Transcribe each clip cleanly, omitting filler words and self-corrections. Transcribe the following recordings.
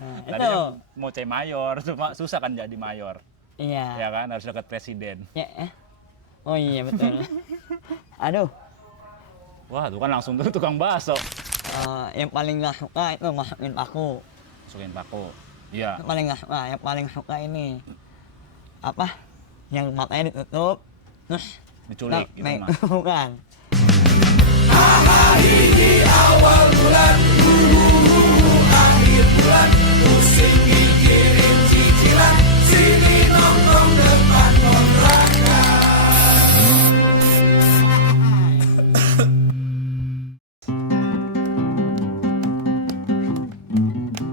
Nah, itu. Tadinya mau C mayor, cuma susah kan jadi mayor. Iya. Ya kan, harus dekat presiden. Ya, oh iya betul. Aduh, Wah, tuh kan langsung tuh tukang bakso. yang paling nggak suka itu masukin paku. Masukin paku. Iya. Yang paling nggak suka, yang paling suka ini apa? Yang matanya ditutup, terus Diculik gitu mah. bukan.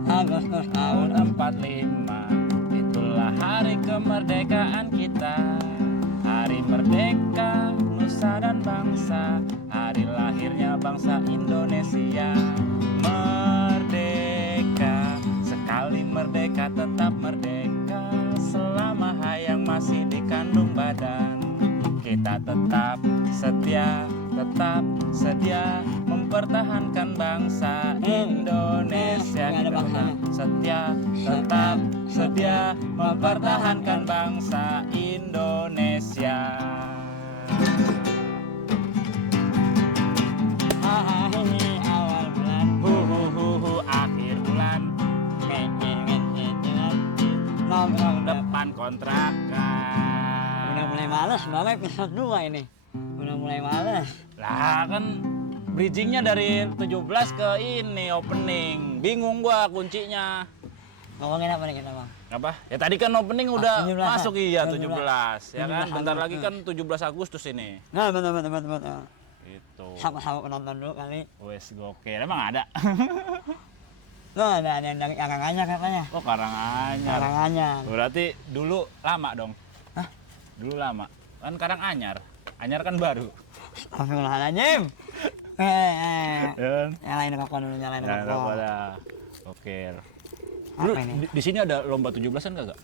Agustus tahun 45, itulah hari kemerdekaan kita. Hari merdeka, nusa dan bangsa, hari lahirnya bangsa Indonesia. Merdeka, sekali merdeka tetap merdeka. Selama hayang masih dikandung badan, kita tetap setia, tetap sedia mempertahankan bangsa Indonesia. Nggak ada Kita bangsanya. setia, tetap sedia mempertahankan bangsa Indonesia. Ini awal bulan, Akhir bulan nongkrong depan kontrakan. udah mulai males banget episode 2 ini. Udah mulai males. Lah kan bridgingnya dari 17 ke ini opening. Bingung gua kuncinya. Ngomongin apa nih kita, Bang? Apa? Ya tadi kan opening udah 17-an. masuk iya 17. 17 ya kan. 17 Bentar Agustus. lagi kan 17 Agustus ini. Nah, betul. Itu. Sama-sama penonton dulu kali. Wes gokil. Emang ada? Loh, ada yang dari Karanganyar katanya. Oh, Karanganyar. Karanganyar. Berarti dulu lama dong. Hah? Dulu lama. Kan Karanganyar. Anyar kan baru. Astagfirullahaladzim. Ya kan? Nyalain rokok dulu, nyalain Nah, rokok. pada. Gokil. Dulu Apa ini? di sini ada lomba 17-an kagak?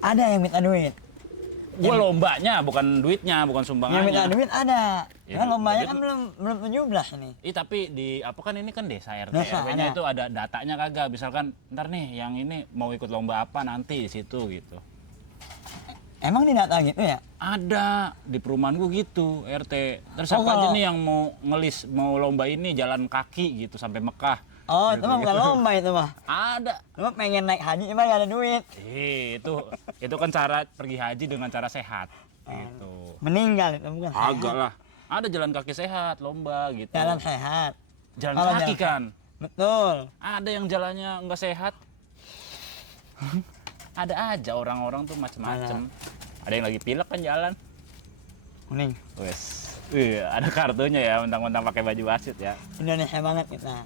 Ada yang minta duit. Gua lombanya, bukan duitnya, bukan Yang minta sumbangannya. duit ada. Ya, Kan lombanya duit- kan belum 17 ini. Tapi di apa kan ini kan desa RT Desa, RW-nya ada. itu ada datanya kagak. Misalkan ntar nih yang ini mau ikut lomba apa nanti di situ gitu. Emang di data gitu ya? Ada di perumahan gua gitu RT. Terus Oh, siapa aja kalau- nih yang mau ngelis mau lomba ini jalan kaki gitu sampai Mekah. Oh, Gitu, itu mah bukan gitu. lomba itu mah. Ada. Lu mah pengen naik haji cuma gak ada duit. Itu kan cara pergi haji dengan cara sehat gitu. Meninggal itu bukan Agak sehat. lah. Ada jalan kaki sehat lomba gitu. Jalan sehat. Jalan Kalau kaki jalan kan. Betul. Ada yang jalannya nggak sehat. Ada aja orang-orang tuh macem-macem. Ada yang lagi pilek kan jalan. Kuning. Wes. Ada kartunya ya, mentang-mentang pakai baju wasit ya. Indonesia banget kita.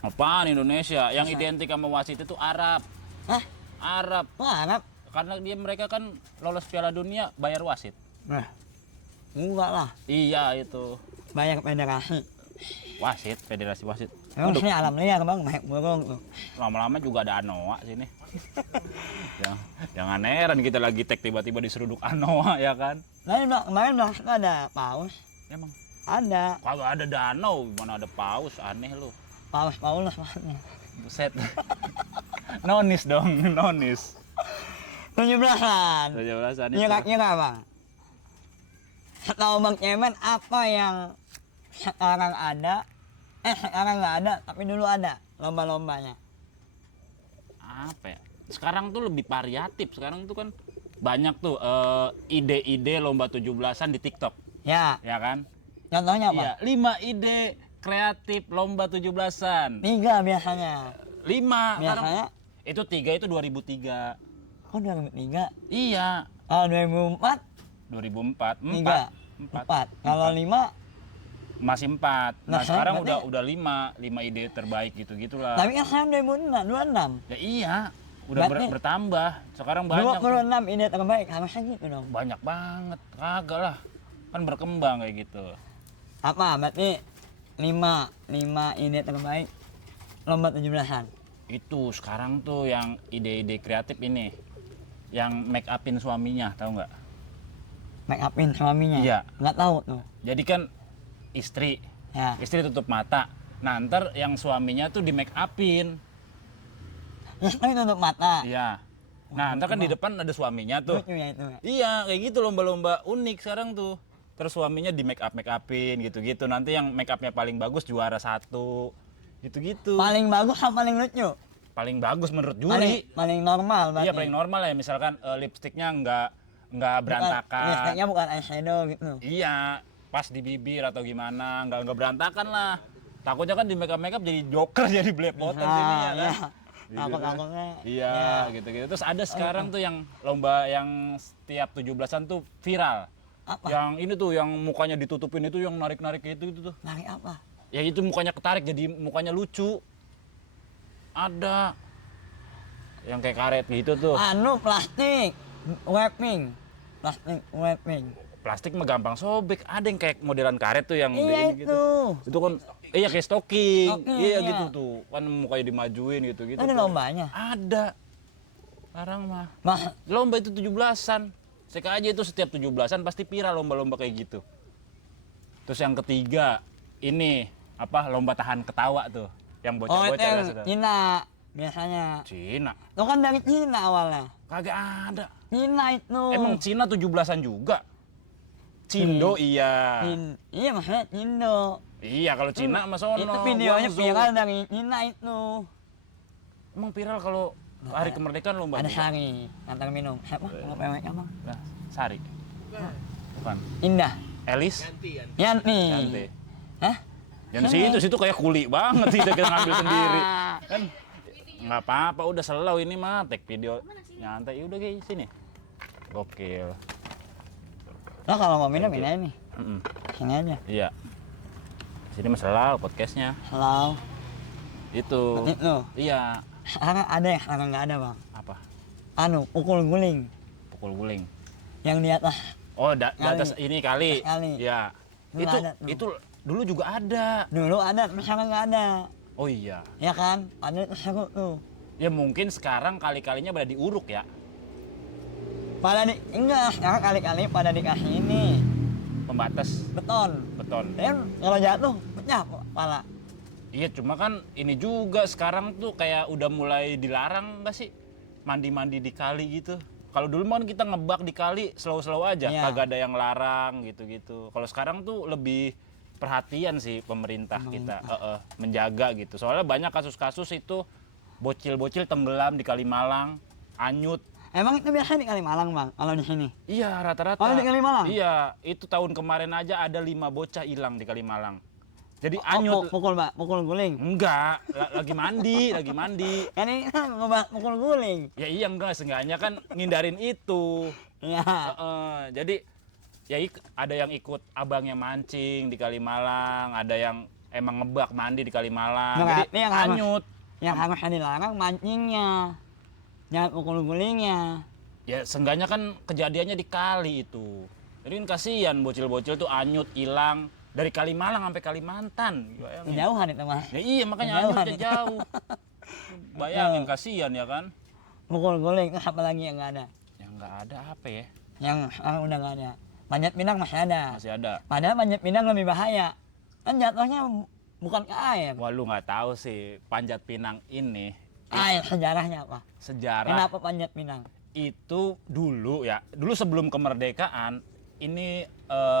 Apaan Indonesia? Yang Masa? identik sama wasit itu Arab. Hah? Arab. Wah, Arab? Karena mereka kan lolos Piala Dunia bayar wasit. Nah. Enggak lah. Iya itu. Banyak federasi. Wasit, federasi wasit. Emang Waduh, sini alam liar bang, naik burung tuh. lama-lama juga ada Anoa sini. Jangan heran kita lagi tek tiba-tiba diseruduk Anoa ya kan. Kemarin ada paus. Emang Ada. kagak ada danau, mana ada paus, aneh lu. Paus Paulus maksudnya. Buset. Nonis dong, nonis. 17-an. 17-an itu. Kira-kira bang. Setahu Bang Cemen apa yang sekarang ada, sekarang nggak ada, tapi dulu ada lomba-lombanya. Apa ya? Sekarang tuh lebih variatif. Sekarang tuh kan banyak tuh ide-ide lomba 17-an di TikTok, Ya, ya kan? contohnya apa? Iya, 5 ide kreatif lomba 17-an. 3 biasanya. 5. Biasanya, Itu 3 itu 2003. kok 2003? Iya, Kalau 2004, 2004. 3. 4. Kalau 5, Masih 4. Nah, Nah, sekarang berarti- udah 5 ide terbaik gitu-gitulah. tapi kan sekarang 2006, 26. Ya iya, udah Berarti- bertambah. Sekarang banyak. 26 ide terbaik, harusnya gitu dong. Banyak banget. Kagak lah. Kan berkembang kayak gitu. Apa? Berarti 5 ide terbaik lomba 17-an. Itu sekarang tuh yang ide-ide kreatif ini. Yang make upin suaminya, tahu nggak? Make upin suaminya? Iya. Nggak tahu tuh. Jadi kan istri Ya. tutup mata. Nah, ntar yang suaminya tuh di make upin. Misalnya tutup mata. Iya. Nah, ntar kan di depan ada suaminya tuh. Lucu ya itu. Iya, kayak gitu lomba-lomba unik sekarang tuh. Terus suaminya di make upin gitu-gitu. Nanti yang make upnya paling bagus juara 1. Gitu-gitu. Paling bagus sama paling lucu? Paling bagus menurut Paling, juri. paling normal berarti. Iya, paling normal ya. Misalkan lipstiknya nggak berantakan. Lipstiknya bukan eyeshadow gitu. Iya, pas di bibir atau gimana, nggak berantakan lah. Takutnya kan di make up jadi joker jadi belepotan sini ya kan. Iya. Gitu kan. Takut-takutnya. Iya, gitu-gitu. Terus ada sekarang tuh yang lomba yang setiap 17-an tuh viral. Apa? Yang ini tuh yang mukanya ditutupin itu yang narik-narik gitu tuh. Narik apa? Ya itu mukanya ketarik jadi mukanya lucu. Ada yang kayak karet gitu tuh. Anu plastik, wrapping. Plastik wrapping. Plastik mah gampang sobek. Ada yang kayak modelan karet tuh yang Iya ini itu. gitu. Itu kan iya kayak stocking. Stocking, Iya iya. gitu tuh. Kan mukanya dimajuin gitu-gitu. Ada tuh. lombanya. Ada. Sekarang mah. Mah, Lomba itu 17-an. Seka aja itu setiap 17-an pasti viral lomba-lomba kayak gitu. Terus yang ketiga, ini apa lomba tahan ketawa tuh. Yang oh itu bocah-bocah yang biasa. Cina biasanya. Cina. Itu kan dari Cina awalnya. Kagak ada. Cina itu. Emang Cina 17-an juga? Cindo iya. Iya maksudnya Cindo. Iya kalau Cina mah sono. Itu videonya Guangzhou. viral dari Cina itu. Emang viral kalau hari kemerdekaan lomba Ada juga? Sari, antar minum. Siapa? Kalau peweknya bang. Nah, Sari. Bukan. Indah. Elis? Yanti. Yanti. Hah? Yang situ kita kuli banget sih kita ngambil sendiri. Kan nggak apa-apa udah selalu ini mah take video nyantai udah kayak sini. Gokil. Lo kalau mau minum ini aja nih. Mm-mm. Sini aja. Iya. Sini mah selalu podcastnya. Halo. Itu. Itu. Iya. Sekarang ada yang sekarang nggak ada bang. Apa? Anu, pukul guling. Pukul guling. Yang di atas. Oh, di Kali. atas ini kali. Kali. Iya. Dulu Itu ada tuh. itu dulu juga ada. Dulu ada, tapi sekarang nggak ada. Oh iya. Ya kan? Ada itu seru tuh. Ya mungkin sekarang kali-kalinya pada diuruk ya. Pada di, enggak, sekarang kali-kali pada dikasih ini. Pembatas Beton. beton. Dan kalau jatuh, pecah kepala. Iya, cuma kan ini juga sekarang tuh kayak udah mulai dilarang nggak sih mandi-mandi di kali gitu. Kalau dulu mah kan kita ngebak di kali slow-slow aja, Iya. kagak ada yang larang gitu-gitu. Kalau sekarang tuh lebih perhatian sih pemerintah kita menjaga gitu. Soalnya banyak kasus-kasus itu bocil-bocil tenggelam di Kalimalang, anyut. Emang itu biasa di Kalimalang bang, kalau di sini? Iya, rata-rata. Oh, di Kalimalang? Iya, itu tahun kemarin aja ada 5 bocah hilang di Kalimalang. Jadi anyut. Pukul mbak, pukul guling. Enggak, lagi mandi, lagi mandi. Kan ini kan ngebahas pukul guling. Ya iya enggak, seenggaknya kan ngindarin itu. Ya. Jadi ya ada yang ikut abangnya mancing di Kalimalang, ada yang emang ngebak mandi di Kalimalang. Berarti Jadi yang harus- anyut. Yang harusnya dilarang mancingnya. Jangan pukul gulingnya. Ya seenggaknya kan kejadiannya di kali itu. Jadi kan kasihan bocil-bocil tuh anyut hilang dari Kalimalang sampai Kalimantan. Bayangin. Kejauhan itu mah. Ya iya makanya Kejauhan anyutnya itu. jauh. Bayangin kasihan ya kan. Pukul guling, terus apa lagi yang nggak ada? Yang nggak ada apa ya? Yang sekarang udah nggak ada. Panjat pinang masih ada. Masih ada. Padahal panjat pinang lebih bahaya. Kan jatuhnya bukan ke air. Wah lu nggak tahu sih Panjat Pinang ini Air sejarahnya apa? sejarah Kenapa panjat pinang? itu dulu ya. Dulu sebelum kemerdekaan ini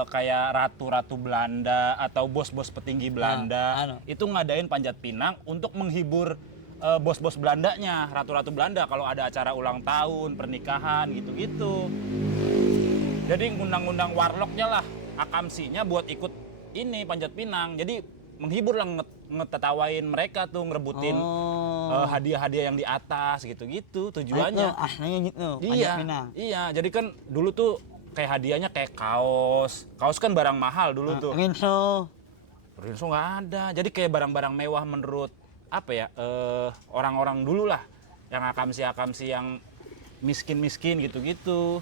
kayak ratu-ratu Belanda atau bos-bos petinggi Belanda anu. itu ngadain Panjat Pinang untuk menghibur bos-bos Belandanya, ratu-ratu Belanda kalau ada acara ulang tahun, pernikahan gitu-gitu. Jadi ngundang-ngundang warlocknya lah, akamsinya buat ikut ini Panjat Pinang. Jadi menghibur lah ngetetawain mereka tuh ngerebutin hadiah-hadiah yang di atas gitu-gitu tujuannya. Itu aslinya gitu. Panjat Iya, pinang. iya. Jadi kan dulu tuh kayak hadiahnya kayak kaos. Kaos kan barang mahal dulu tuh. Rinso. Rinso nggak ada. Jadi kayak barang-barang mewah menurut apa ya orang-orang dulu lah, yang akamsi yang miskin-miskin gitu-gitu.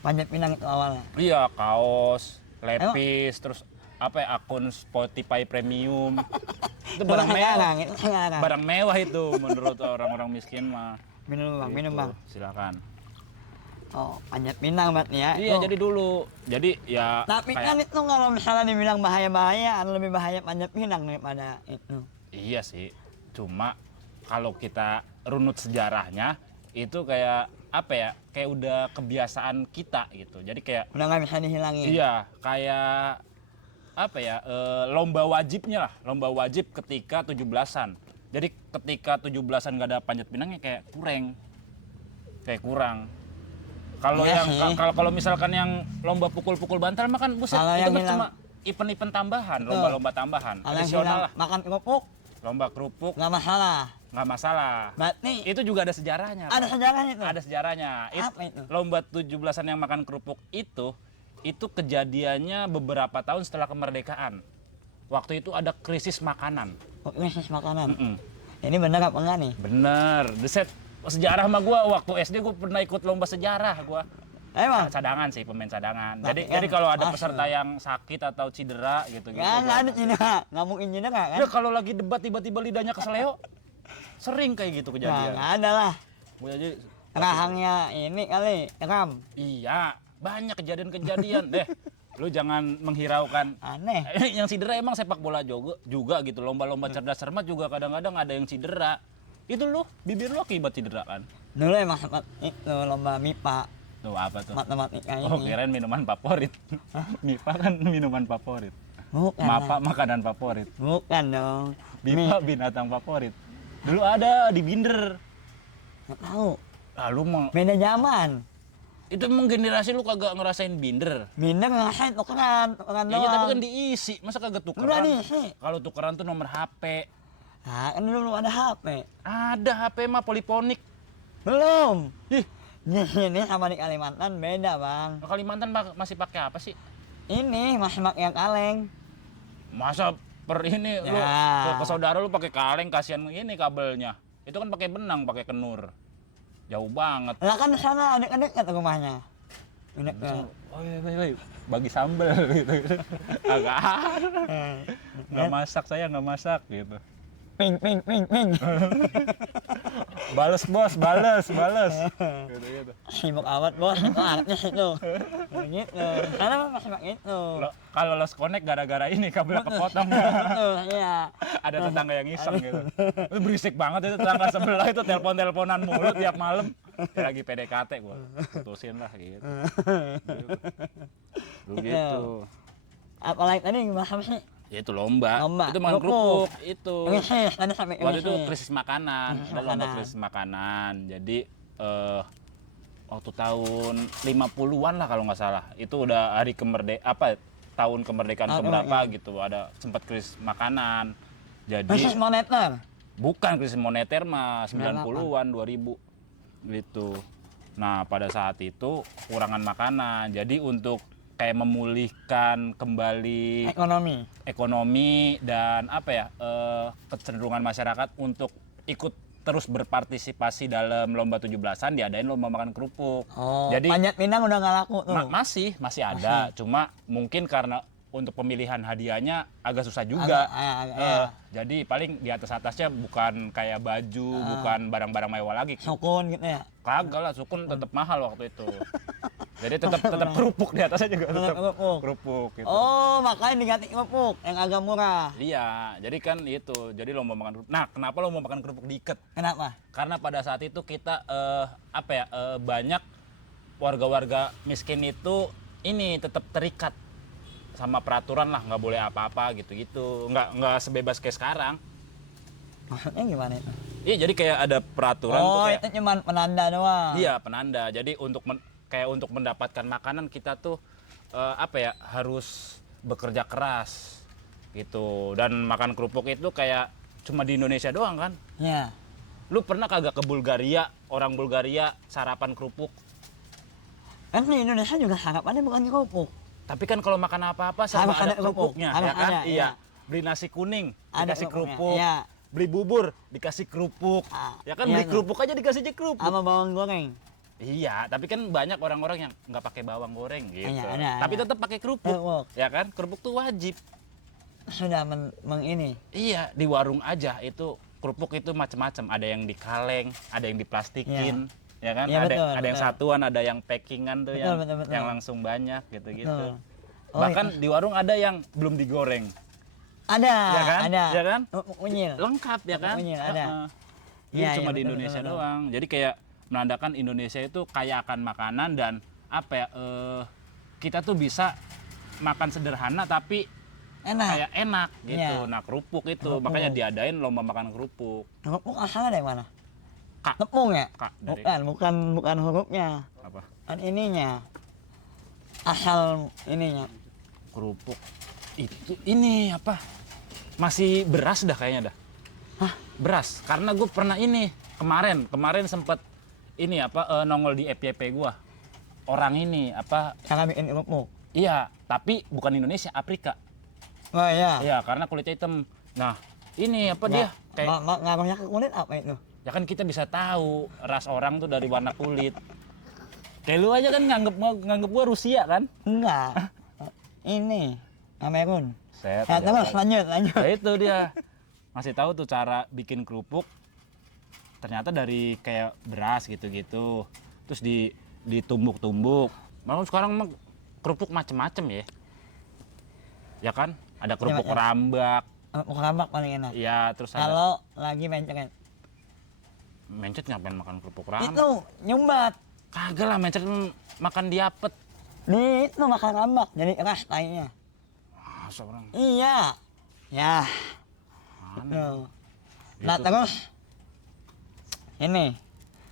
Panjat pinang itu awalnya. Iya, kaos, lepis, terus apa ya, akun Spotify premium. Itu barang mewah. Itu sekarang. Barang mewah itu menurut orang-orang miskin mah. Minum bang, minum Gitu. bang. Silakan. Oh, panjat pinang berarti ya. Iya, Itu. jadi dulu. Jadi ya Tapi kan itu kalau misalnya dibilang bahaya-bahaya, lebih bahaya panjat pinang daripada itu. iya sih. Cuma kalau kita runut sejarahnya itu kayak apa ya? Kayak udah kebiasaan kita gitu. Jadi kayak Udah nggak bisa dihilangin. iya, kayak apa ya? Lomba wajibnya lah, lomba wajib ketika 17-an. Jadi ketika 17-an nggak ada panjat pinangnya kayak kurang. Kalau Iya yang sih. kalau misalkan yang lomba pukul-pukul bantal mah kan buset Kalau itu yang mah hilang- cuma event-event tambahan, Betul. lomba-lomba tambahan, Kalau yang addisional hilang lah. makan kerupuk Lomba kerupuk nggak masalah. nggak masalah. Berarti Itu juga ada sejarahnya. ada Pak. sejarahnya tuh. Ada sejarahnya. Apa itu? Lomba 17-an yang makan kerupuk itu kejadiannya beberapa tahun setelah kemerdekaan. Waktu itu ada krisis makanan. Krisis makanan. Mm-mm. Ini bener apa enggak nih? Bener, deset sejarah mah gue waktu SD gue pernah ikut lomba sejarah gue. Emang? Cadangan sih, pemain cadangan. Nah, Jadi kan kalau ada masuk. peserta yang sakit atau cedera gitu. Nggak ada cedera. Nggak mungkin cedera kan? Ya kalau lagi debat tiba-tiba lidahnya keseleo, sering kayak gitu Nah, kejadian. nggak ada lah. Gua jadi Rahangnya ini kali, ram. iya, banyak kejadian-kejadian deh. Lu jangan menghiraukan. Aneh. Yang cedera emang sepak bola juga gitu. Lomba-lomba cerdas cermat juga kadang-kadang ada yang cedera. Itu lu, bibir lu akibat cedera kan? Dulu emang sempat itu lomba MIPA, Tuh apa tuh? matematika Oh, ini. kirain minuman favorit. MIPA kan minuman favorit. Bukan. Mapa lah. makanan favorit. Bukan dong. Bipa binatang favorit. Dulu ada di Binder. Nggak tahu. Lalu mah Beda zaman. itu emang generasi lu kagak ngerasain Binder. Minder ngerasain tukeran Ya, doang. iya, tapi kan diisi, masa kagak Udah tukeran? diisi. Kalau tukeran tuh nomor HP. Nah, kan dulu belum ada HP. Ada HP mah poliponik. Belum. Ih, Di sini sama di Kalimantan beda, Bang. Kalimantan masih pakai apa sih? Ini masih pakai yang kaleng. Masa per ini lu Ya. ke saudara lu pakai kaleng, kasihan ini kabelnya. Itu kan pakai benang, pakai kenur. Jauh banget. Lah kan di sana dekat-dekat rumahnya. Dekat. Oh iya, bagi sambel gitu. Agak nggak masak, saya nggak masak gitu. Ping ping ping ping. Bales bos, bales. Gitu. Sibuk amat bos, itu artinya itu. Begitu. Karena masih pakai itu. Kalau los connect gara-gara ini kabel kepotong. Betul, iya. Ada tetangga yang iseng gitu. Itu berisik banget itu tetangga sebelah itu telepon-teleponan mulu tiap malam. Ya lagi PDKT gua. Putusin lah gitu. Begitu. Apalagi tadi gimana sih? Ya itu lomba. Lomba. Itu makan kerupuk itu. Krisis, tadi sampai Waktu itu krisis. krisis makanan, Krisis ada lomba makanan. krisis makanan. Jadi waktu tahun 50-an lah kalau nggak salah. Itu udah hari tahun kemerdekaan Ah, keberapa iya. gitu. Ada sempat krisis makanan. Jadi Krisis moneter. bukan krisis moneter mah 90-an 2000 gitu. Nah, pada saat itu kurangan makanan. Jadi untuk kayak memulihkan kembali ekonomi dan apa ya kecenderungan masyarakat untuk ikut terus berpartisipasi dalam lomba 17-an diadain lomba makan kerupuk. Oh, Jadi panjat pinang udah nggak laku tuh. masih ada, cuma mungkin karena untuk pemilihan hadiahnya agak susah juga. Agak, Jadi paling di atasnya bukan kayak baju, bukan barang-barang mewah lagi. sukun gitu ya. Kagak lah, sukun tetap mahal waktu itu. Jadi tetap kerupuk di atasnya juga tetap Kerupuk. kerupuk gitu. Oh, makanya diganti kerupuk yang agak murah. Iya, jadi kan itu. Jadi lomba makan kerupuk. Nah, kenapa lomba makan kerupuk diikat? Kenapa? Karena pada saat itu kita banyak warga-warga miskin itu ini tetap terikat sama peraturan lah, nggak boleh apa-apa gitu-gitu. Nggak sebebas kayak sekarang. Maksudnya gimana itu? Iya, jadi kayak ada peraturan tuh Oh, kayak itu cuma penanda doang. iya, penanda. Jadi untuk mendapatkan makanan kita tuh harus bekerja keras gitu. Dan makan kerupuk itu kayak cuma di Indonesia doang kan? Iya. Lu pernah kagak ke Bulgaria, orang Bulgaria sarapan kerupuk? Kan di Indonesia juga harapannya bukan kerupuk. Tapi kan kalau makan apa-apa serba Harus ada ada kerupuk. kerupuknya, Harus ya kan? ada, Iya. iya. Beli nasi kuning, Ada dikasih kerupuknya, kerupuk. iya. Beli bubur, dikasih kerupuk. Ah, Ya kan iya beli tuh. kerupuk aja dikasih kerupuk. Sama bawang goreng. Iya, tapi kan banyak orang-orang yang nggak pakai bawang goreng gitu. Iya, ada. Tapi tetap pakai kerupuk. Kerupuk. Ya kan? Kerupuk tuh wajib. Sudah ini. Iya, di warung aja itu kerupuk itu macam-macam. Ada yang di kaleng, ada yang diplastikin, ya kan? Iya, betul, ada yang betul. satuan, ada yang packingan tuh Betul, betul, betul. yang langsung banyak gitu-gitu. Betul. Oh, Bahkan di warung ada yang belum digoreng. Ada, Ya kan? ada. Ya kan? Kerupuk unyil. Lengkap ya kan? Kerupuk unyil, ada. Heeh. Ini Iya, cuma iya, di betul, Indonesia betul, betul. doang. Jadi kayak menandakan Indonesia itu kaya akan makanan dan apa ya? Kita tuh bisa makan sederhana tapi Enak. kayak enak gitu. Iya. Nah, kerupuk itu Kerupuk. makanya diadain lomba makan kerupuk. Kerupuk asalnya dari mana? Kak, Tepung ya? Kak, dari Bukan hurufnya. apa? Kan ininya. Asal ininya. Kerupuk. Itu ini apa? Masih beras dah kayaknya dah. Hah? Beras. Karena gue pernah ini kemarin sempet ini apa nongol di FYP gua. Orang ini apa? Cara bikin kerupuk. Iya, tapi bukan Indonesia, Afrika. Oh iya. Iya, karena kulitnya hitam. Nah, ini apa dia? Kayak Ngaruhnya ke kulit apa itu? ya kan kita bisa tahu ras orang tuh dari warna kulit. Kayak lu aja kan nganggep gua Rusia kan? Enggak. Ini Kamerun. Set. Ya, terus lanjut. Nah, itu dia. Ngasih tahu tuh cara bikin kerupuk. Ternyata dari kayak beras gitu-gitu. Terus ditumbuk-tumbuk. Malah sekarang mah kerupuk macem-macem ya. Ya kan? Ada kerupuk Iya, rambak. Kerupuk rambak paling enak. Iya, terus ada Kalau lagi mencret. mencet ngapain makan kerupuk rambak? Itu nyumbat. Kagak lah, mencet makan diapet. Di itu makan rambak jadi keras tainya. Ah, seorang. Iya. Ya. Aneh. Tuh. Nah Gitu. terus ini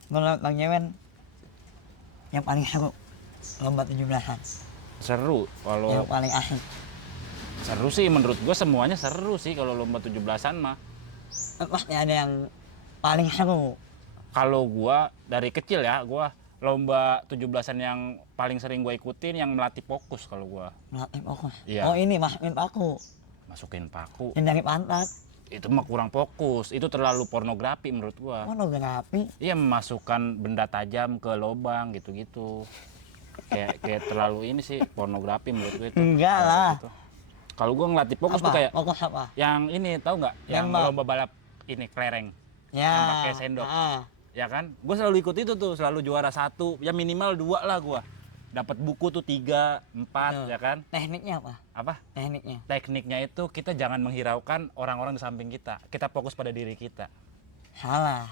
menurut Bang Jewen yang paling seru lomba 17-an. Seru kalau Yang paling asik. seru sih menurut gue semuanya seru sih kalau lomba 17-an mah. Pasti ada yang paling seru. Kalau gua dari kecil ya, gua lomba 17-an yang paling sering gua ikutin yang melatih fokus kalau gua. Melatih fokus. Iya. Oh ini masukin paku. Masukin paku. Yang dari pantat. Itu mah kurang fokus. Itu terlalu pornografi menurut gua. Pornografi. Iya, memasukkan benda tajam ke lubang gitu-gitu. Kayak terlalu ini sih pornografi menurut gua itu. Enggak lah. Gitu. Kalau gua ngelatih fokus Apa? tuh kayak Fokus apa? yang ini tahu nggak? Yang Nembak. lomba balap ini kelereng. Ya. Yang pakai sendok. Ya kan, gue selalu ikut itu tuh, selalu juara 1, ya minimal 2 lah gue. Dapat buku tuh 3, 4, ya kan? Tekniknya apa? Apa? Tekniknya. Tekniknya itu kita jangan menghiraukan orang-orang di samping kita. Kita fokus pada diri kita. Salah.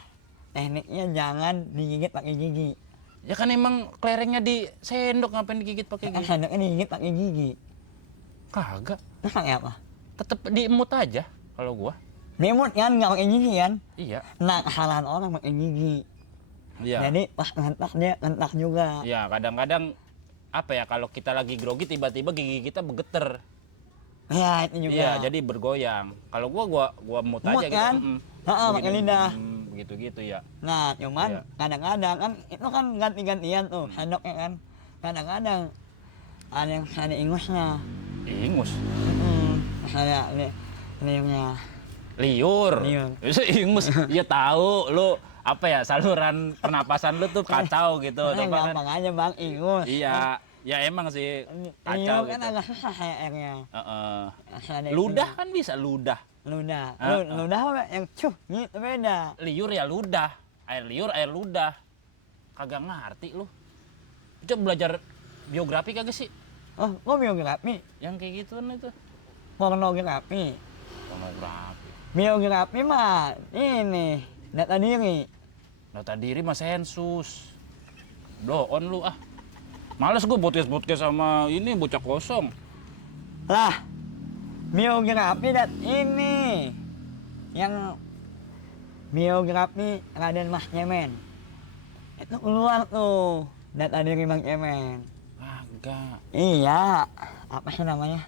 Tekniknya jangan digigit pakai gigi. Ya kan emang kelerengnya di sendok, ngapain digigit pakai gigi? Sendoknya digigit pakai gigi. Kagak, Terus pakai apa? tetep diemut aja kalau gua. Dimut kan nggak pakai gigi kan? Iya. Nah kesalahan orang pakai gigi. Iya. Jadi pas ngentak dia ngentak juga. Iya, kadang-kadang apa ya kalau kita lagi grogi tiba-tiba gigi kita bergeter. Ya itu juga. Iya, jadi bergoyang. Kalau gua mut Mut aja kan? gitu. Heeh, pakai Begini, lidah. Begitu-gitu ya. Nah cuman Iya. kadang-kadang kan itu kan ganti-gantian tuh sendoknya kan. Kadang-kadang ada ingusnya. Ingus. Ada liurnya. Liur. Liur. Itu ingus. Iya tahu lu apa ya saluran pernapasan lu tuh kacau gitu. Tuh, kan? Gampang aja bang ingus. Iya. Ya emang sih Liur kacau kan gitu. agak susah airnya. Heeh. Ada Ludah kan bisa ludah. Ludah. Ah, Ludah apa yang cuh gitu beda. Liur ya ludah. Air liur air ludah. Kagak ngerti lu. Coba belajar biografi kagak sih? Oh, kok biografi? Yang kayak gituan itu. Pornografi. Pornografi. Biografi mah ini data diri. Data diri mah sensus. Blow on lu ah. Males gue podcast sama ini bocah kosong. Lah, biografi dat ini yang biografi Raden Mas Cemen. Itu keluar tuh data diri Bang Cemen. Kagak. Iya, apa sih namanya?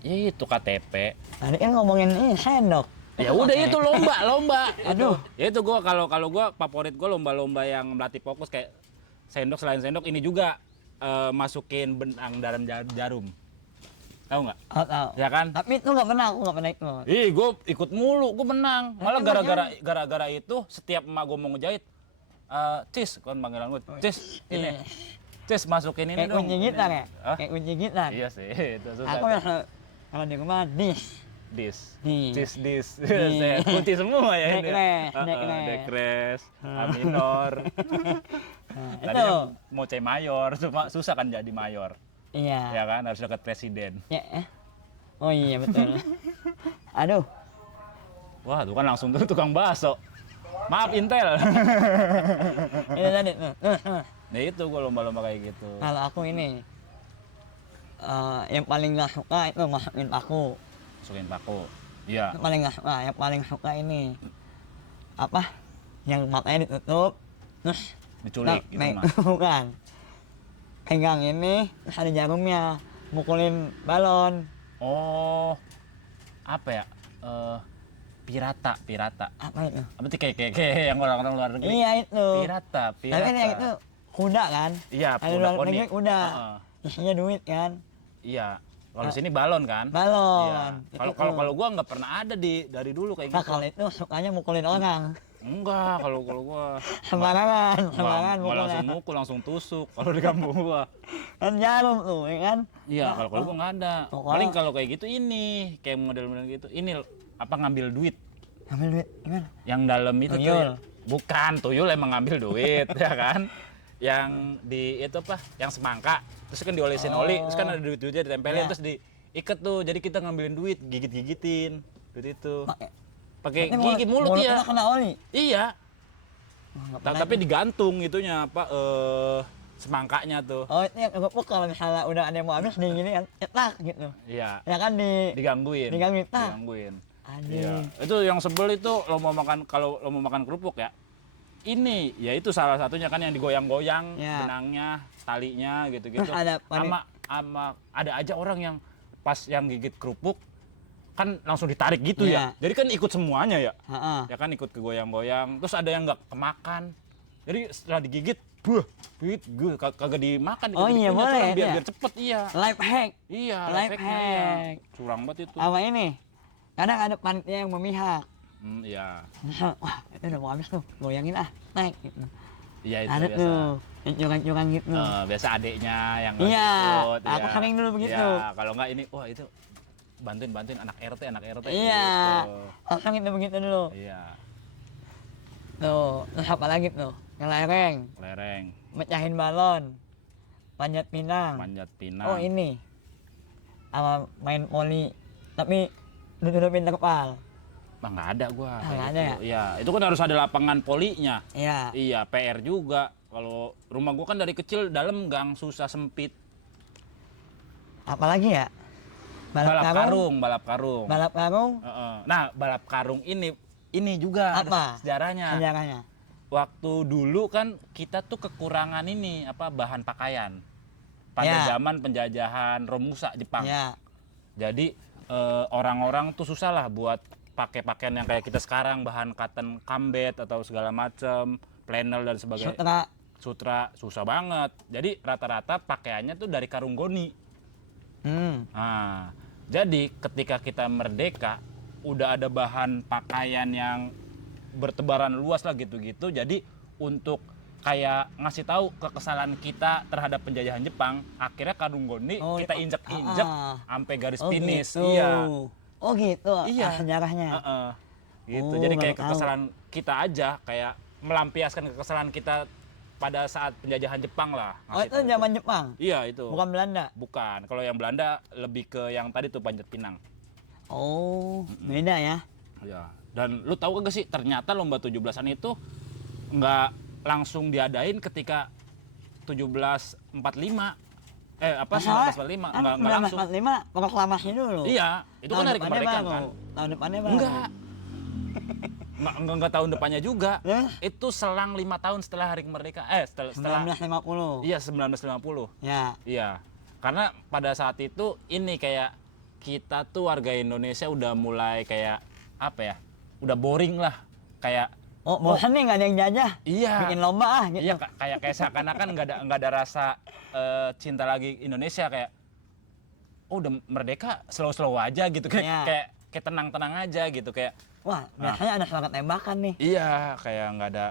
Ya itu KTP. Tadi kan ngomongin ini sendok. Ya udah itu lomba. Aduh. Ya itu gua kalau gua favorit gua lomba-lomba yang melatih fokus kayak sendok selain sendok ini juga masukin benang dalam jarum. Tahu nggak? Oh, tahu. Ya kan? Tapi itu nggak pernah, aku nggak pernah ikut. Ih, gue ikut mulu, gue menang. Malah Emang gara-gara itu setiap emak gue mau ngejahit, Cis, kan panggilan gue, Cis, ini, Cis masukin ini Kayak dong. kunci gitar ya? Hah? Kayak kunci gitar. Iya sih, itu susah. Aku yang kalau di rumah dis. Dis, Dis. Cis, dis, Dis. kunci semua ya ini. Dekres. Dekres, A minor. Nah, Tadi itu. mau C mayor, cuma susah kan jadi mayor, Iya. ya kan harus dekat presiden. Ya, oh iya betul. Aduh, Wah, tuh kan langsung tuh tukang bakso. Maaf Intel. Itu tadi tuh. Nah itu gue lomba-lomba kayak gitu. Kalau aku ini yang paling nggak suka itu masukin paku. Masukin paku. Iya. Yang paling nggak suka, yang paling suka ini apa? Yang matanya ditutup, terus Diculik gitu mah. bukan. Pegang ini, terus ada jarumnya, mukulin balon. Oh, apa ya? Pirata. Apa itu? Apa sih kayak yang orang-orang luar negeri? Iya itu. Pirata. Tapi kan yang itu kuda kan? Iya, Ada kuda luar poni. negeri kuda. Heeh. Isinya duit kan? Iya. Kalau di sini balon kan? Balon. Iya. Kalau gua nggak pernah ada dari dulu kayak Nah gitu. kalau itu sukanya mukulin orang. Enggak, kalau gua Sembarangan nggak mukulnya. langsung mukul, langsung tusuk kalau di kampung gua. Kan jarum tuh, ya kan? Iya, kalau gua nggak ada. Oh, Paling kalau kayak gitu ini, kayak model-model gitu. Ini apa ngambil duit. Ambil duit gimana? Yang dalam itu Tuyul. tuh. Bukan, tuyul emang ngambil duit, ya kan? Yang di itu apa? Yang semangka. Terus kan diolesin oli, terus kan ada duit-duitnya ditempelin, Iya. terus diikat tuh. Jadi kita ngambilin duit, gigit-gigitin. Duit itu. Pakai Berarti gigi mulut ya. mulutnya kena oli. Iya. Wah, nggak pernah Tapi itu. digantung itunya apa semangkanya tuh. Oh itu yang kerupuk kalau misalnya udah ada yang mau habis di gini kan cetak gitu. Iya. Ya kan Digangguin. digangguin. Nah. Digangguin. Anjing. Iya. Itu yang sebel itu lo mau makan kalau lo mau makan kerupuk ya. Ini ya itu salah satunya kan yang digoyang-goyang Ya. benangnya, talinya gitu-gitu. Terus ada Ama ada aja orang yang pas yang gigit kerupuk kan langsung ditarik gitu Iya. ya. Jadi kan ikut semuanya ya. Heeh. Ya kan ikut kegoyang-goyang. Terus ada yang nggak kemakan. Jadi setelah digigit, kagak dimakan. Oh dikit-dikitnya, iya, boleh cuman ya, biar, dia? biar cepet iya. Life hack. Iya, Life efeknya iya. hack. Curang banget itu. Apa ini? Kadang ada panitia yang memihak. Iya. Misal, wah itu udah mau habis tuh, goyangin ah, naik gitu. Iya itu Ada biasa. tuh, yang curang-curang gitu. Biasa adeknya yang nggak Iya, ikut, aku ya. sering dulu begitu. Iya, kalau nggak ini, wah itu bantuin anak RT Iya, gitu. langsung itu begitu dulu. Iya, Tuh, terus apa lagi tuh? Ngelereng, lereng, mecahin balon, panjat pinang. manjat pinang. Oh ini, sama main poli, tapi dudupin terpal. Mah nggak ada gua. kayak nggak gitu. ada ya? Iya, itu kan harus ada lapangan polinya. Iya, Iya, PR juga. Kalau rumah gua kan dari kecil dalam gang susah sempit. apalagi ya? Balap karung. Balap karung, Heeh. Nah, balap karung ini juga ada apa? sejarahnya. Sejarahnya. Waktu dulu kan kita tuh kekurangan ini apa bahan pakaian pada Ya. zaman penjajahan Romusa Jepang. Ya, Jadi orang-orang tuh susah lah buat pakai pakaian yang kayak kita sekarang bahan cotton kambet atau segala macam, flannel dan sebagainya. sutra. Sutra susah banget. Jadi rata-rata pakaiannya tuh dari karung goni. Nah, jadi ketika kita merdeka udah ada bahan pakaian yang bertebaran luas lah gitu-gitu. Jadi untuk kayak ngasih tahu kekesalan kita terhadap penjajahan Jepang, akhirnya karung goni Oh, kita injek-injek sampai garis finish. Gitu. Iya. Oh gitu, Iya. sejarahnya. Heeh. Gitu. Oh, Jadi baru kayak tahu. kekesalan kita aja, kayak melampiaskan kekesalan kita pada saat penjajahan Jepang lah. Oh ngasih itu tahu zaman Jepang, Iya itu. bukan Belanda. Bukan. Kalau yang Belanda lebih ke yang tadi tuh panjat pinang. Oh, beda ya. Ya. Dan lu tahu gak sih ternyata lomba 17-an itu nggak langsung diadain ketika 1745. Apa 1945 enggak langsung. 1945 proklamasi dulu. Iya, itu kan Tahun hari depannya kemerdekaan baru. kan. Tahun depannya baru. Enggak. Enggak tahun depannya juga. Ya? Itu selang 5 tahun setelah hari kemerdekaan. Setelah 1950. Iya 1950. Ya. Iya. Karena pada saat itu ini kayak kita tuh warga Indonesia udah mulai kayak apa ya? Udah boring lah. Kayak Oh, bosan nih nggak ada yang jajah. iya. Bikin lomba ah gitu. Iya kayak seakan-akan nggak ada rasa cinta lagi Indonesia kayak oh udah merdeka slow aja gitu kayak Iya. kayak tenang aja gitu kayak Wah, biasanya ada suara tembakan nih. iya kayak nggak ada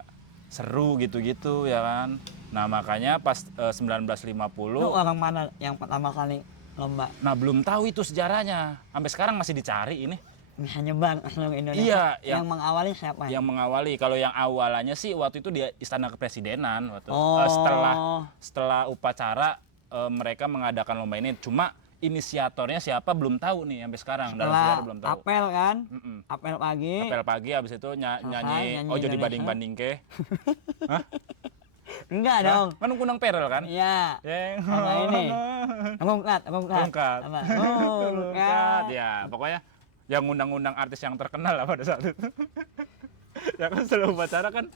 seru gitu ya kan. Nah makanya pas 1950 Itu orang mana yang pertama kali lomba nah belum tahu itu sejarahnya sampai sekarang masih dicari ini bisa nyebar ke seluruh Indonesia? Iya, yang mengawali siapa? yang mengawali. Kalau yang awalannya sih waktu itu di Istana Kepresidenan waktu Oh. setelah upacara mereka mengadakan lomba ini. Cuma inisiatornya siapa belum tahu nih sampai sekarang. Dalam Setelah sejarah belum tahu. apel kan, Mm-mm. apel pagi. Apel pagi habis itu nyanyi nyanyi Ojo Indonesia. dibanding-banding ke. Hah? Enggak dong. Kan kunang perel kan? Iya. Yang Sama ini. Rungkat. Rungkat. Sama. Oh, rungkat. Ya, pokoknya yang ngundang-undang artis yang terkenal lah pada saat itu. Ya kan selalu upacara kan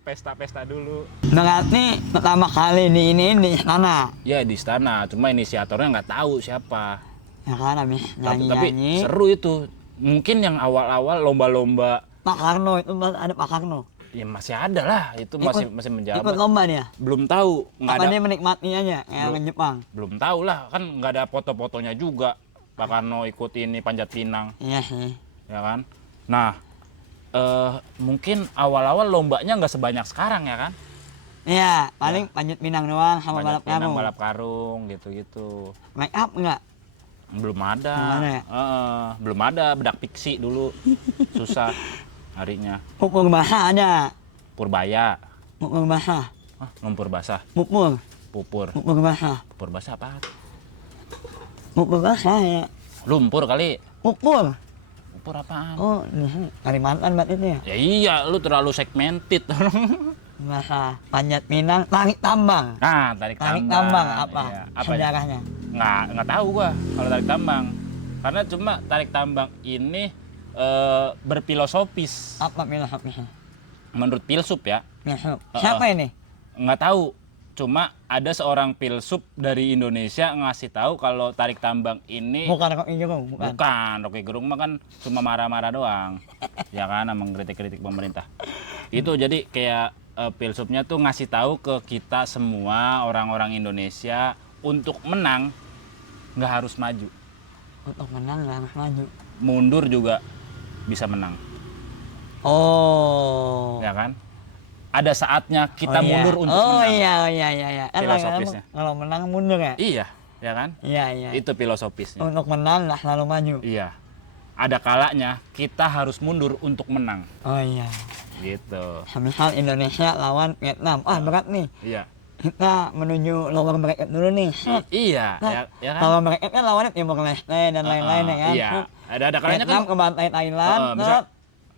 pesta-pesta dulu. Berarti pertama kali di ini di istana. Ya di istana, cuma inisiatornya nggak tahu siapa. Ya kan habis Tapi nyanyi-nyanyi. seru itu. Mungkin yang awal-awal lomba-lomba Pak Karno itu ada Pak Karno. ya masih ada lah, itu masih menjabat. Ikut lomba dia. Belum tahu, nggak Apa ada. dia menikmati aja kayak orang Jepang. Belum tahu lah, kan nggak ada foto-fotonya juga. Pak Karno ikut ini panjat pinang, Iya sih. ya kan? Nah, mungkin awal-awal lombanya nggak sebanyak sekarang ya kan? Iya, paling panjat pinang doang sama balap Panjat pinang, karung. balap karung, gitu-gitu. Make up enggak? Belum ada. Belum ada ya? Belum ada, bedak piksi dulu. Susah harinya. Pupur basah ada. Purbaya. Pupur basah. Hah, lumpur basah. Pupur. Pupur. Pupur basah. Pupur basah apa? Pupur basah ya. Lumpur kali. Pupur. Pupur apaan? Oh, ini Kalimantan berarti itu ya. Ya iya, lu terlalu segmented. Basah. Panjat pinang, tarik tambang. Nah, tarik Tarik tambang. tambang apa? Iya. Apa? Sejarahnya. Nggak tahu gua kalau tarik tambang. Karena cuma tarik tambang ini berfilosofis. Apa filosofinya? Menurut filsuf ya. Filsuf. Siapa ini? Nggak tahu. Cuma ada seorang filsuf dari Indonesia ngasih tahu kalau tarik tambang ini Bukan Rocky Gerung, bukan. bukan. Rocky Gerung mah kan cuma marah-marah doang. Ya kan, sama kritik-kritik pemerintah. Itu jadi kayak filsufnya tuh ngasih tahu ke kita semua orang-orang Indonesia untuk menang nggak harus maju. Untuk menang nggak harus maju. Mundur juga bisa menang. Oh. Ya kan? Ada saatnya kita mundur untuk oh, menang. iya. Kan Filosofisnya. kalau menang mundur ya? Iya, ya kan? Iya. Itu filosofisnya. Untuk menang nggak selalu maju. Iya. Ada kalanya kita harus mundur untuk menang. Oh iya. Gitu. Misal Indonesia lawan Vietnam. Berat nih. Iya. Kita menuju lower bracket dulu nih. Iya, Nah, ya kan? lower bracket kan lawannya Timor Leste dan lain-lain ya kan. Iya. Ada kalanya Vietnam kan kebantai Thailand, bisa-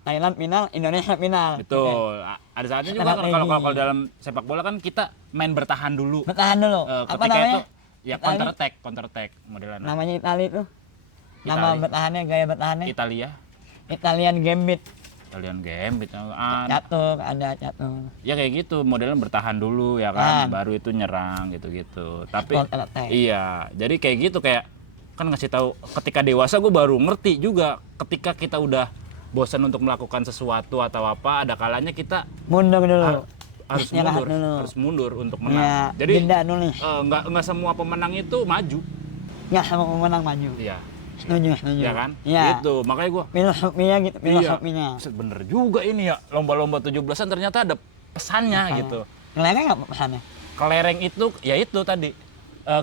Thailand final, Indonesia final. betul. Ada saatnya juga Strategi. kalau dalam sepak bola kan kita main bertahan dulu. Bertahan dulu. Apa Ketika namanya? itu ya counter attack modelan. Namanya Itali tuh. Nama Itali. bertahannya, gaya bertahannya. Italia, Italian Gambit. Italian Gambit. Ada catur. Ya kayak gitu, modelnya bertahan dulu ya kan, Kan. baru itu nyerang gitu-gitu. Tapi Counter attack. iya, jadi kayak gitu kayak kan ngasih tahu ketika dewasa gue baru ngerti juga ketika kita udah bosan untuk melakukan sesuatu atau apa, ada kalanya kita Mundur dulu. harus Istirahat mundur, dulu. harus mundur untuk Ya, menang. Jadi jeda dulu nih. nggak semua pemenang itu maju, Ya sama pemenang maju. iya, Setuju. ya kan? Iya. Gitu, makanya gue Filosofinya gitu, filosofinya. bener juga ini ya, lomba-lomba 17-an ternyata ada pesannya gitu. Ngelereng nggak pesannya? Kelereng itu ya itu tadi,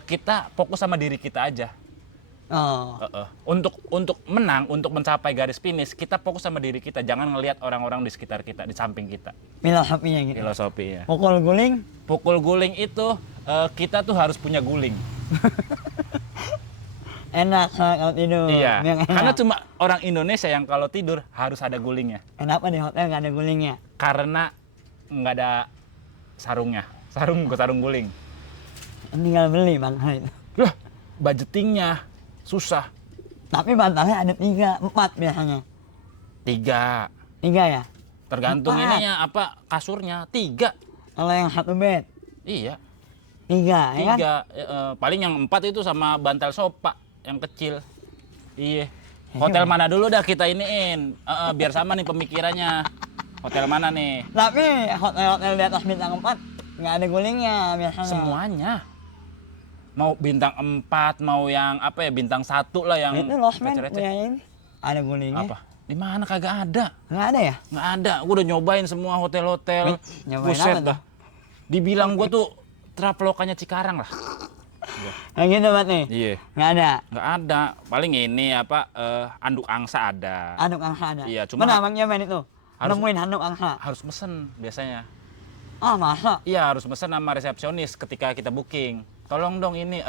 kita fokus sama diri kita aja. Oh. Untuk menang, untuk mencapai garis finish, kita fokus sama diri kita, jangan ngelihat orang-orang di sekitar kita, di samping kita. Filosofinya gitu. Filosofi ya. Pukul guling. Pukul guling itu kita tuh harus punya guling. Enak kalau tidur. Iya. Biar enak. Karena cuma orang Indonesia yang kalau tidur harus ada gulingnya. Kenapa di hotel nggak ada gulingnya? Karena nggak ada sarungnya. Sarung guling. Tinggal beli bang itu. Lah, budgetingnya susah. Tapi bantalnya ada 3, 4 biasanya. 3. 3 ya? Tergantung 4. ininya apa kasurnya. 3. Kalau yang 1 bed? Iya. 3 ya kan? 3. Paling yang 4 itu sama bantal sofa yang kecil. Iya. Hotel mana dulu dah kita iniin. Biar sama nih pemikirannya. Hotel mana nih? Tapi hotel-hotel di atas bintang 4 nggak ada gulingnya biasanya. Semuanya. Mau bintang 4, mau yang apa ya, bintang 1 lah yang Itu Losmen receh-receh. punya ini. Ada gulingnya. Apa? Di mana kagak ada? Nggak ada ya? Nggak ada. Gue udah nyobain semua hotel-hotel. Nyobain Buset apa tuh? dah. Dibilang gue tuh travelokannya Cikarang lah. Yang gitu banget nih? Iya. Nggak ada? Nggak ada. Paling ini apa, anduk angsa ada. Handuk angsa ada? Iya, cuma Mana abangnya main itu? harus- Nemuin handuk angsa? Harus mesen biasanya. Masa? Iya, harus mesen sama resepsionis ketika kita booking. tolong dong ini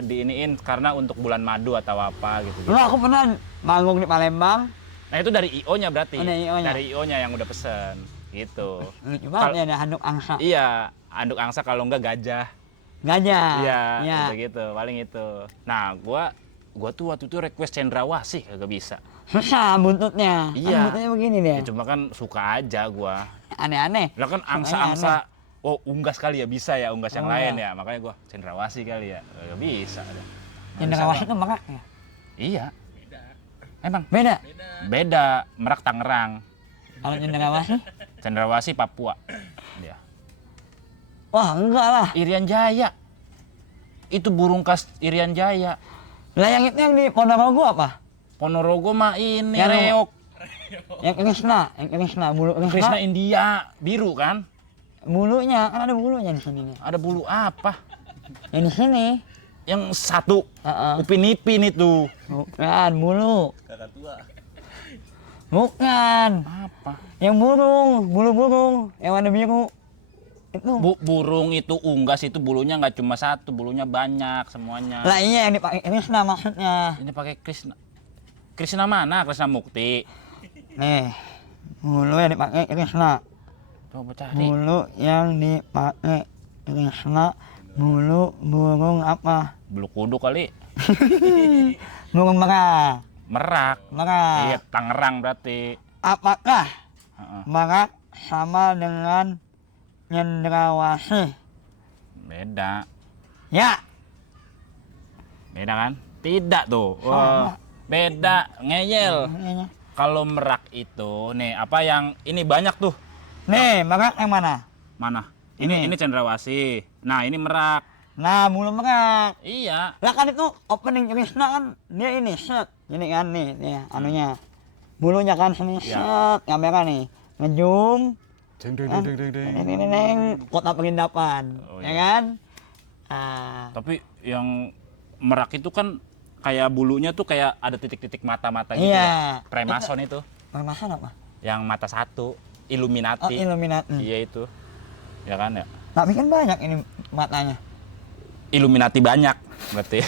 diiniin karena untuk bulan madu atau apa gitu. Dulu aku pernah manggung di Palembang. Nah itu dari IO-nya berarti. Oh, dari IO-nya. Dari IO-nya yang udah pesen gitu. Lucu banget ya ada handuk angsa. Iya, anduk angsa kalau enggak gajah. Gajah. Iya, Ya. gitu, paling itu. Nah, gua tuh waktu itu request cendrawasih kagak bisa. Susah buntutnya. Iya. Kan buntutnya begini deh. Ya, cuma kan suka aja gua. Aneh-aneh. Lah kan Sukanya angsa-angsa oh unggas kali ya bisa ya unggas yang Oh, lain iya. ya. Makanya gua cendrawasih kali ya. Kagak bisa. Nggak Cendrawasih bisa, itu merak ya? Bang. Iya. Emang Beda. beda Merak Tangerang. Kalau cendrawasih? Cendrawasih Papua. Dia. Wah enggak lah. Irian Jaya. Itu burung khas Irian Jaya. Lah yang itu yang di Ponorogo apa? Ponorogo mah ini Yang- reok. Yang Krishna, bulu Krishna Krishna. India biru kan? Bulunya, kan ada bulunya di sini nih. Ada bulu apa? Yang di sini. Yang satu Heeh. Upin Ipin itu. Bukan, bulu. Bukan. Apa? Yang burung, bulu burung, yang warna biru. Itu. Burung itu unggas itu bulunya nggak cuma satu, bulunya banyak semuanya. Lah iya yang dipakai Krishna maksudnya. Ini pakai Krishna. Krishna mana? Krishna Mukti. Nih, bulu yang dipakai Krishna. Coba cari. Bulu yang dipakai Krishna. Bulu burung apa? Bulu kudu kali. Burung merak. Merak. Iya, Merak. Tangerang berarti. Apakah Heeh. merak sama dengan cendrawasih? Beda. Ya. Beda kan? Tidak tuh. Sama. Wah, beda, ngeyel. Nih, Kalau merak itu, nih apa yang ini banyak tuh. merak yang mana? Mana? Ini. Ini cendrawasih. Nah, ini merak. Nah, bulu merak. Iya. Lah kan itu opening Krishna kan dia ini set. Ini kan nih, anunya. Bulunya kan sini Ya. set, kamera nih. Ngejum. Deng Kan? Neng, kota penginapan. Oh, Ya iya. kan? Ah. Tapi yang merak itu kan kayak bulunya tuh kayak ada titik-titik mata-mata gitu. Iya. Ya. Premason itu. Permasalahan apa? Yang mata satu, Oh, Illuminati. Illuminati. Iya itu. Ya kan ya? Tapi kan banyak ini matanya. Illuminati banyak berarti.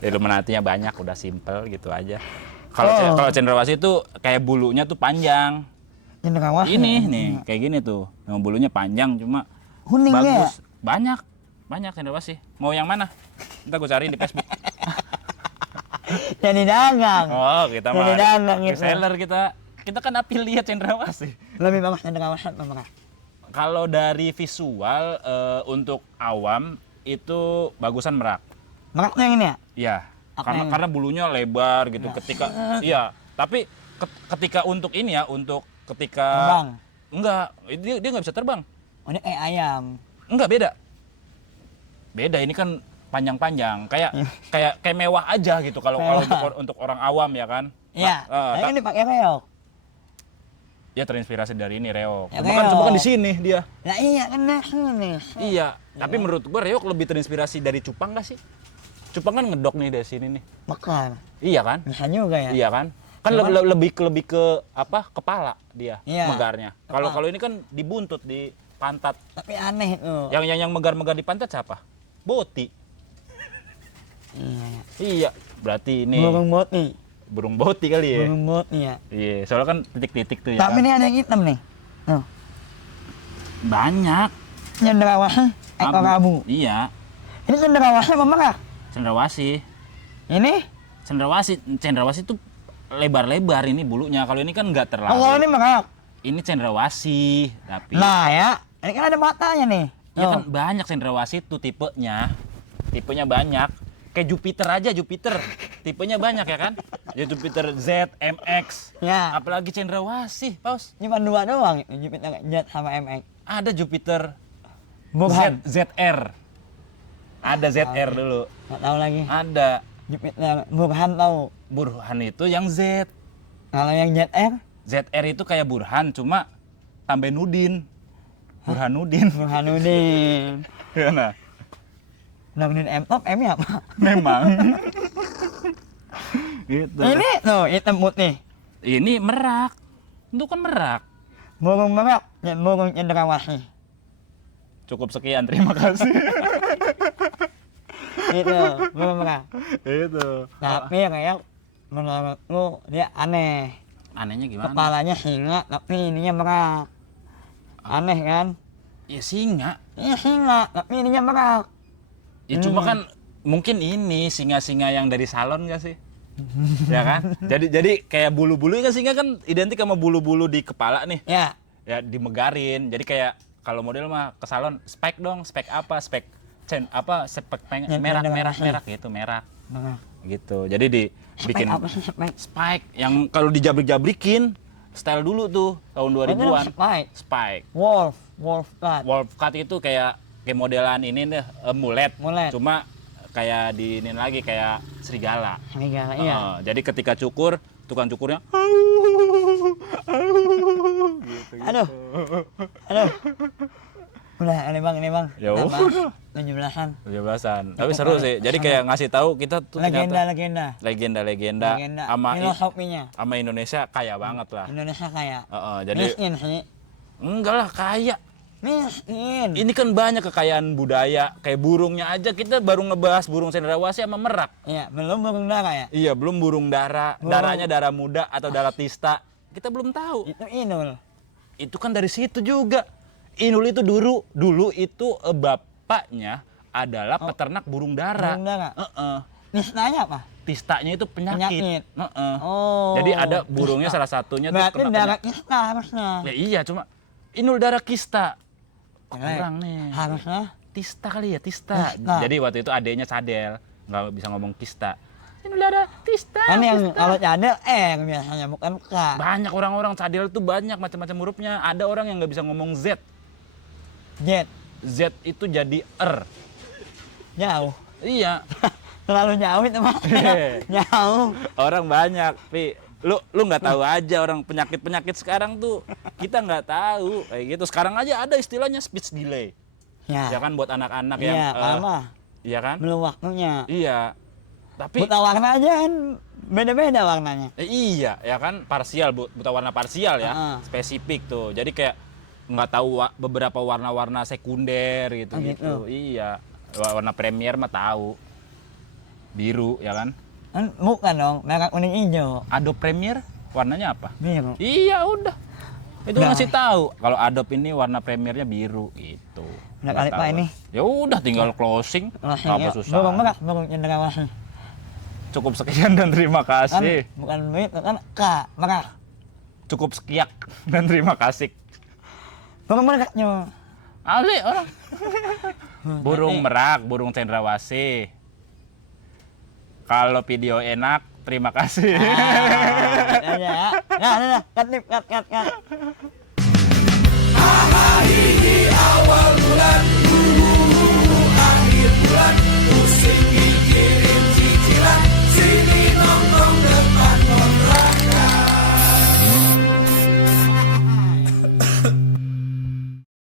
Illuminatinya banyak, udah simple gitu aja. Kalau Oh. kalau cendrawasih itu kayak bulunya tuh panjang. Cendrawasih. Ini nih, kayak gini tuh. Yang bulunya panjang cuma Kuning ya? bagus. Banyak. Banyak cendrawasih. Mau yang mana? Ntar gue cariin di Facebook. Jadi dagang. Oh, kita Jadi mah dagang gitu. reseller kita. Kita kan afiliat cendrawasih. Lebih bagus cendrawasih apa merak? Kalau dari visual untuk awam itu bagusan merak. Meraknya yang ini ya? Iya. Apa yang- Karena bulunya lebar gitu. Ketika iya, tapi ketika untuk ini ya, untuk ketika Terbang. enggak, dia nggak bisa terbang. Oh, ini kayak ayam. Enggak, beda. Beda, ini kan panjang-panjang, kayak mewah aja gitu kalau untuk orang awam ya kan. Iya. Ah, Ini pakai reok. ya terinspirasi dari ini reok. Ya, Cuma kan reok. di sini dia. Nah iya kan nah sini. Iya, tapi menurut gua reok lebih terinspirasi dari cupang nggak sih? Cupang kan ngedok nih dari sini nih. Bakar. Iya kan? Bisa juga ya. Iya kan? Kan Cuman- lebih ke apa? Kepala dia Iya. megarnya. Kalau ini kan di buntut, di pantat. Tapi aneh itu. Yang megar-megar di pantat siapa? Boti. Iya. Iya, berarti ini Burung boti. burung boti kali ya. Burung boti ya. Iya, soalnya kan titik-titik tuh ya. Tapi kan? ini ada yang hitam nih. Tuh. Banyak. Cendrawasih ekor abu. Iya, Ini cendrawasih apa merak? cendrawasih. Ini? Cendrawasih itu lebar-lebar ini bulunya. Kalau ini kan nggak terlalu. Oh, kalau ini merak. Ini cendrawasih, tapi Nah ya, ini kan ada matanya nih. ya Tuh. kan banyak cendrawasih tuh tipenya. Tipenya banyak. Kayak Jupiter aja, Jupiter. Tipenya banyak ya kan? Ya Jupiter Z, MX. Ya. Apalagi cendrawasih, Paus. Cuma dua doang, Jupiter Jet sama MX. Ada Jupiter Burhan. ZR. Ada ZR dulu. Nggak tahu lagi. Ada. Jupiter Burhan tahu. Burhan itu yang Z. Kalau yang ZR, ZR itu kayak Burhan, cuma tambah Nudin. Burhanuddin. Burhanuddin. Ya nah. Nurdin M Top, M-nya apa? Memang. Gitu. Ini tuh hitam putih. Ini merak. Itu kan merak. Burung merak dan burung cendrawasih. Cukup sekian, terima kasih. Gitu, burung merak. Itu. Tapi kayak menurutku dia aneh. Anehnya gimana? Kepalanya singa, tapi ininya merak. Aneh kan? Ya singa. Iya singa, tapi ininya merak. Ya cuma kan mungkin ini singa-singa yang dari salon gak sih? Ya kan? Jadi kayak bulu-bulu kan singa kan identik sama bulu-bulu di kepala nih. Ya. Ya dimegarin. Jadi kayak kalau model mah ke salon spek dong, spek apa? Spek merah gitu, merah. Merak. Gitu. Jadi dibikin Apa sih spike? spike yang kalau dijabrik-jabrikin style dulu tuh tahun 2000-an. Spike. Spike. Wolf cut. Wolf cut itu kayak modelan ini deh, mulet. Mulet. Cuma kayak diinin lagi kayak serigala. Serigala, iya. Jadi ketika cukur, tukang cukurnya gitu. Aduh. Udah, ini bang. Ya Apa? udah. 17-an. 17-an. Tapi seru sih. Jadi kayak ngasih tahu kita tuh ternyata legenda sama Filosofinya. sama Indonesia kaya banget lah. Indonesia kaya. Jadi Miskin sih. enggak lah kaya. Miskin. Ini kan banyak kekayaan budaya. Kayak burungnya aja kita baru ngebahas burung cendrawasih sama merak. Iya, belum burung dara ya? Iya, belum burung dara. Daranya dara muda atau dara tista. Kita belum tahu. Itu inul. Itu kan dari situ juga. Inul itu dulu itu bapaknya adalah peternak burung dara. Burung dara. Nistanya apa? Tistanya itu penyakit. Oh. Jadi ada burungnya salah satunya tuh Berarti kena dara kista harusnya. Ya iya, cuma Inul dara kista. Jelek. Kurang nih. Harusnya Tista kali ya, Tista. Tista. Jadi waktu itu adeknya cadel, nggak bisa ngomong Tista. Inul dara Tista. kan yang kalau cadel biasanya bukan K. Banyak orang-orang cadel tuh banyak macam-macam hurufnya. Ada orang yang nggak bisa ngomong Z. Jet. Z itu jadi R. Jauh. Iya. Terlalu jauh itu mah. Jauh. Orang banyak, Pi. Lu nggak tahu aja orang penyakit sekarang tuh kita nggak tahu kayak gitu. Sekarang aja ada istilahnya speech delay. Ya kan buat anak-anak yang Iya, lama. Iya kan? Belum waktunya. Iya. Tapi Buta warna aja kan beda-beda warnanya. iya, ya kan parsial, buta warna parsial ya. Spesifik tuh. Jadi kayak nggak tahu beberapa warna-warna sekunder gitu. Iya. Warna premier mah tahu. Biru ya kan? Kan bukan dong, merah kuning hijau. Adobe Premiere warnanya apa? Biru. Iya udah. Itu Udah. ngasih tahu kalau Adobe ini warna Premiere-nya biru gitu. Udah kali Pak ini. Ya udah tinggal closing. Apa susah? Burung merah, burung cendrawasih. Cukup sekian dan terima Kan kasih. bukan duit, kan K, merah. Cukup sekian dan terima kasih. Burung meraknya. Ali orang. Burung merak, burung cendrawasih. Kalau video enak, terima kasih. Ya, cut, cut.